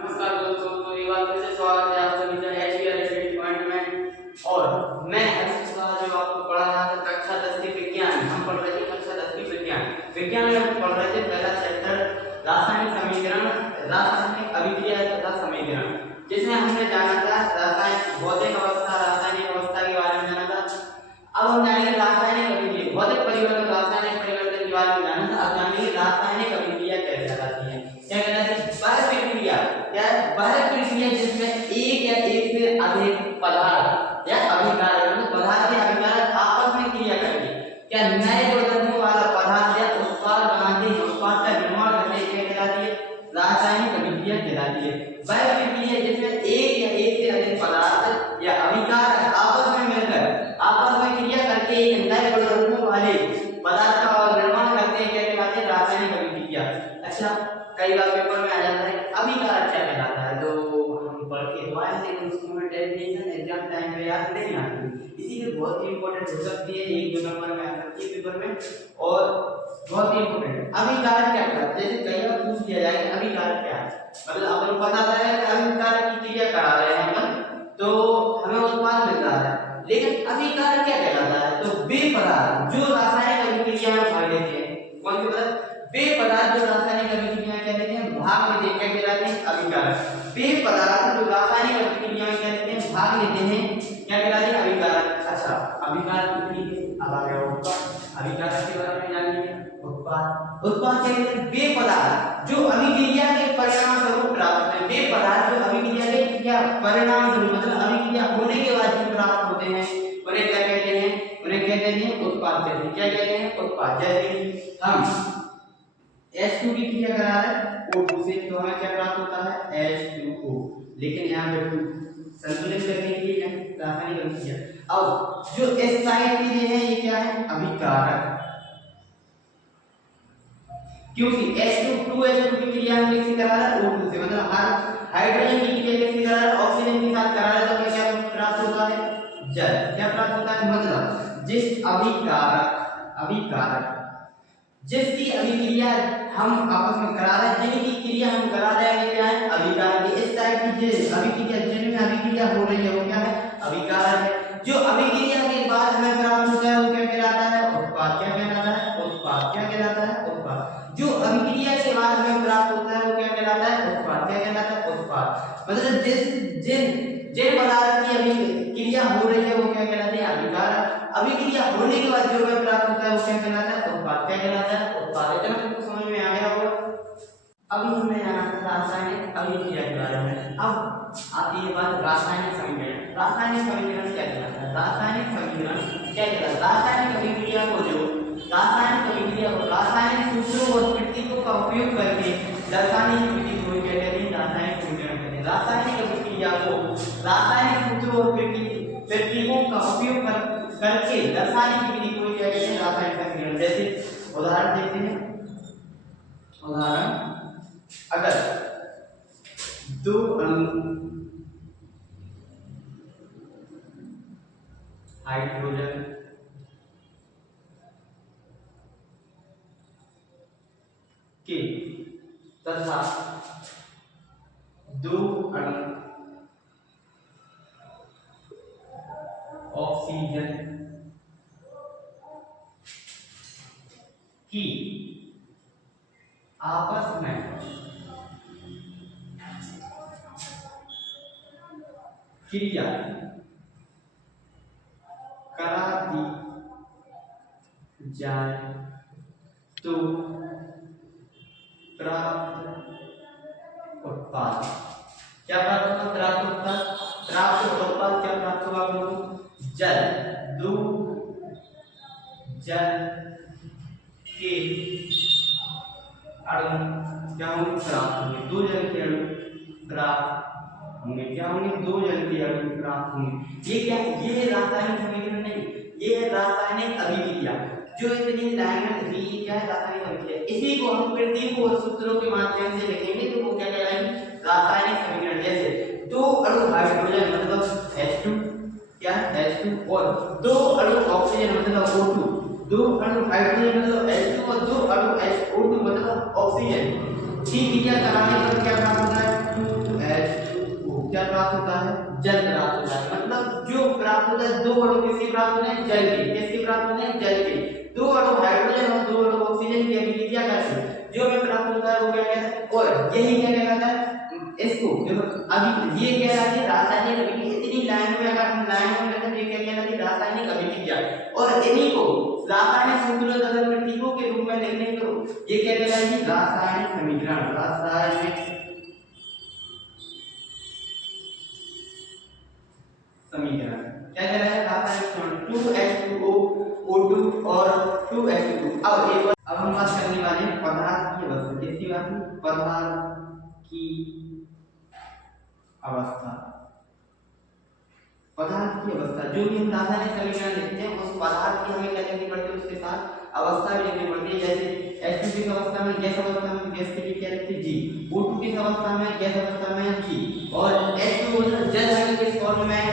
नमस्कार दोस्तों, तो एक बार फिर से स्वागत है आप सभी का HBR डिपार्टमेंट। और मैं हर्ष जो आपको पढ़ा रहा था कक्षा 10 के विज्ञान। हम पढ़ रहे थे कक्षा 10 की विज्ञान में हम पढ़ रहे थे पहला चैप्टर रासायनिक समीकरण, रासायनिक अभिक्रिया तथा समीकरण, जिसमें हमने जाना था रासायनिक भौतिक अवस्था, रासायनिक अवस्था के बारे में जाना था। अब हम जानेंगे रासायनिक अभिक्रिया, भौतिक परिवर्तन, रासायनिक परिवर्तन के बारे में जाना था। अब जानेंगे रासायनिक अभिक्रिया क्या कहलाती है। क्या कहलाती है? बाह्य प्रक्रिया। क्या है? बाह्य प्रक्रिया जिसमें एक या एक से अधिक पदार्थ या अभिकारक, मतलब पदार्थ या अभिकारक आपस में क्रिया करके क्या नए गुणधर्मों वाला पदार्थ या उत्पाद बनाते हैं, उत्पाद का निर्माण करते हैं, क्या कहलाती है? रासायनिक अभिक्रिया कहलाती है। बाह्य प्रक्रिया जिसमें एक या एक से अधिक पदार्थ या अभिकारक आपस में मिलकर आपस में क्रिया करके एक नए गुणधर्मों वाले पदार्थ का निर्माण करते हैं, क्या कहलाते हैं? रासायनिक अभिक्रिया। अच्छा, कई बार पेपर में आ जाता है अभिकारक क्या कहलाता है, तो हम पढ़ के तो आए लेकिन उसकी हमें डेफिनेशन एग्जाम टाइम पे याद नहीं आती, इसीलिए बहुत ही इंपॉर्टेंट हो सकती है, 1-2 नंबर में आ सकती है पेपर में और बहुत ही इंपॉर्टेंट। अभिकारक क्या कहलाता है? जैसे कई बार पूछ लिया जाए कि अभिकारक क्या है, मतलब अपन को पता है कि अभिकारक की क्रिया करा रहे हैं हम, तो हमें उत्पाद मिल रहा है, लेकिन अभिकारक क्या कहलाता है? तो वे पदार्थ जो रासायनिक अभिक्रिया में भाग लेते हैं। कौन से पदार्थ? वे पदार्थ जो रासायनिक अभिक्रिया क्या लेते हैं, भाग लेते हैं, क्या कहलाते हैं? अभिकारक। वे पदार्थ जो रासायनिक अभिक्रिया में क्या लेते हैं, भाग लेते हैं, क्या कहलाते हैं? अभिकारक। अच्छा, अभिकारक ठीक है, अब आ गया उत्पाद। अभिकारक के बारे में जान लिया। उत्पाद, उत्पाद क्या कहते हैं? वे पदार्थ जो अभिक्रिया के परिणाम स्वरूप प्राप्त हैं, वे पदार्थ जो अभिक्रिया के क्या परिणाम स्वरूप, मतलब अभिक्रिया होने के बाद जो प्राप्त होते हैं, उन्हें क्या कहते हैं? उन्हें क्या कहते हैं? उत्पाद कहते हैं। क्या कहते हैं? उत्पाद। जैसे हम H2 की क्रिया करा रहे हैं O2 से, तो हमें क्या प्राप्त होता है? H2O। लेकिन यहाँ पे संतुलित करने के लिए रासायनिक अभिक्रिया। अब जो इस साइड की है ये क्या है? अभिकारक, क्योंकि H2 की क्रिया हम किससे करा रहे हैं? O2 से, मतलब हाइड्रोजन की क्रिया किससे करा रहे हैं? ऑक्सीजन के साथ करा रहे हैं, तो हमें क्या प्राप्त होता है? जल। क्या प्राप्त होता है? मतलब जिस अभिकारक जिसकी अभिक्रिया हम आपस में करा रहे हैं, जिनकी क्रिया हम करा रहे हैं, क्या है? अभिकारक। इस टाइप की जो अभिक्रिया, जिनमें अभिक्रिया हो रही है वो क्या है? अभिकारक है। जो अभिक्रिया के बाद हमें प्राप्त होता है वो क्या कहलाता है? उत्पाद। क्या कहलाता है? उत्पाद। क्या कहलाता है? उत्पाद। जो अभिक्रिया के बाद हमें प्राप्त होता है वो क्या कहलाता है? उत्पाद। क्या कहलाता है? उत्पाद। मतलब जिन पदार्थ की अभिक्रिया हो रही है वो क्या कहलाते हैं? अभिकारक। अभिक्रिया होने के बाद जो हमें प्राप्त होता है वो क्या कहलाता है? उत्पाद। क्या कहलाता है? उत्पाद। इतना आपको समझ में आ गया होगा। अभी हमें जाना था रासायनिक अभिक्रिया के बारे में। अब आती है बात रासायनिक समीकरण। रासायनिक समीकरण क्या कहलाता है? रासायनिक समीकरण क्या कहलाता है? रासायनिक अभिक्रिया को रासायनिक सूत्रों और प्रतीकों का उपयोग करके दर्शाने की विधि को क्या कहते हैं? रासायनिक समीकरण कहते हैं। रासायनिक अभिक्रिया को रासायनिक सूत्रों और प्रतीकों का उपयोग करके दर्शाने की विधि को क्या कहते हैं? रासायनिक समीकरण। जैसे उदाहरण देखते हैं। उदाहरण, अगर दो अणु हाइड्रोजन के तथा दो अणु ऑक्सीजन की आपस में क्रिया करा दी जाए तो प्राप्त उत्पाद। क्या प्राप्त होगा? प्राप्त उत्पाद। प्राप्त उत्पाद क्या प्राप्त होगा? हम लोग जल, दो जल के अणु क्या होंगे? प्राप्त होंगे। दो जल के अणु प्राप्त होंगे। क्या होंगे? दो जल के अणु प्राप्त होंगे। ये क्या? ये है रासायनिक समीकरण नहीं, ये है रासायनिक अभिक्रिया। जो इतनी लाइनें दी क्या है? रासायनिक अभिक्रिया। इसी को हम प्रतीकों और सूत्रों के माध्यम से लिखेंगे तो वो क्या कहलाएगी? रासायनिक समीकरण। जैसे दो अणु हाइड्रोजन मतलब H2, क्या है? H2, और दो अणु ऑक्सीजन मतलब O2, दो अणु हाइड्रोजन मतलब H2 और दो अणु O2 मतलब ऑक्सीजन की क्रिया कराने पर क्या प्राप्त होता है? क्या प्राप्त होता है? जल प्राप्त होता है। मतलब जो प्राप्त होता है, दो अणु किसके प्राप्त होते हैं? जल के। किसके प्राप्त होते हैं? जल के। दो अणु हाइड्रोजन और दो अणु ऑक्सीजन की अभिक्रिया करके जो हमें प्राप्त होता है वो क्या कहलाता है? और यही क्या कहलाता है? इसको देखो, अभी ये कहलाती है रासायनिक अभिक्रिया। इतनी लाइन में अगर हम लाइन में लिखें, ये क्या कहलाती है? रासायनिक अभिक्रिया। और इन्हीं को रासायनिक सूत्रों तथा प्रतीकों के रूप में लिखने को ये क्या कहलाएगी? रासायनिक समीकरण। रासायनिक समीकरण क्या कहलाएगा? रासायनिक समीकरण। 2H2O O2 और 2H2। अब हम बात करने वाले हैं पदार्थ की अवस्था। किसकी बात? पदार्थ की अवस्था। पदार्थ की अवस्था, जो भी हम रासायनिक समीकरण लिखते हैं उस पदार्थ की हमें क्या लिखनी पड़ती है? उसके साथ अवस्था भी लिखनी पड़ती है। जैसे H2 की अवस्था में, गैस अवस्था में गैस के लिए क्या लिखते हैं? G। O2 की अवस्था में, गैस अवस्था में G। और H2O जल हमें किस फॉर्म में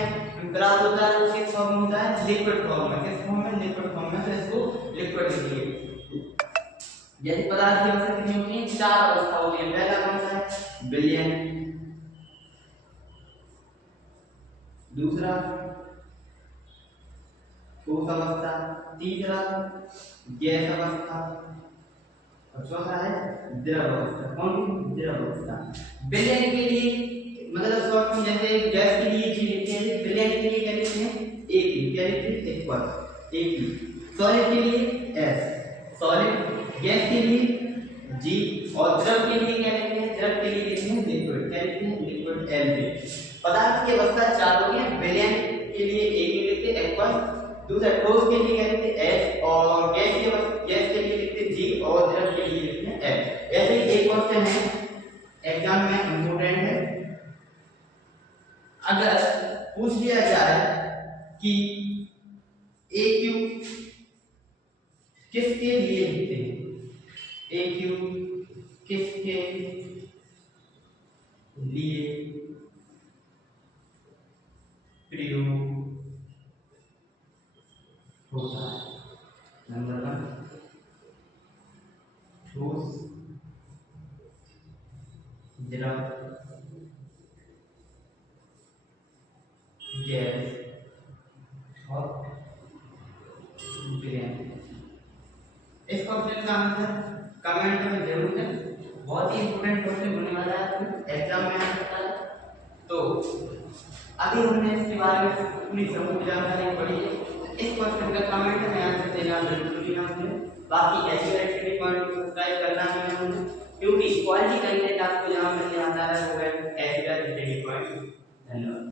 प्राप्त होता है? किस फॉर्म में होता है? लिक्विड फॉर्म में। किस फॉर्म में? लिक्विड फॉर्म में। तो इसको लिक्विड लिखिए। जैसे पदार्थ की अवस्था कितनी होती है? 4 अवस्था होती है। पहला कौन सा है? विलयन। दूसरा ठोस अवस्था। तीसरा गैस अवस्था। और चौथा है द्रव अवस्था। कौन? द्रव अवस्था। विलयन के लिए मतलब शॉर्ट में जैसे गैस के लिए G लिखते हैं, विलयन के लिए क्या लिखते हैं? Aq। क्या लिखते हैं? Aq। सॉलिड के लिए S। सॉलिड। गैस के लिए G। और द्रव के लिए क्या लिखते हैं? द्रव के लिए लिखते हैं लिक्विड। क्या लिखते हैं? Liquid Lp। पदार्थ की अवस्था 4 होती है। विलयन के लिए Aq लिखते हैं Aqueous। दूसरा ठोस के लिए क्या लिखते हैं? S। और गैस के लिए लिखते हैं G। और द्रव के लिए लिखते हैं L। ऐसे ही एक क्वेश्चन है एग्जाम में, इंपॉर्टेंट है। अगर पूछ लिया जाए कि AQ किसके लिए लिखते हैं? AQ किसके लिए प्रयोग होता है? नंबर 1 ठोस, द्रव, गैस और विलयन। इस क्वेश्चन का आंसर कमेंट में जरूर दें। बहुत ही इंपॉर्टेंट क्वेश्चन होने वाला है एग्जाम में आ सकता है। तो अभी हमने इसके बारे में पूरी संपूर्ण जानकारी पढ़ी है। इस क्वेश्चन का कमेंट में आंसर देना जरूरी है। बाकी एचयूआरएसटी पॉइंट को सब्सक्राइब करना है, क्योंकि क्वालिटी कंटेंट आपको जहां मिलने आता है वो है एचयूआरएसटी पॉइंट। धन्यवाद।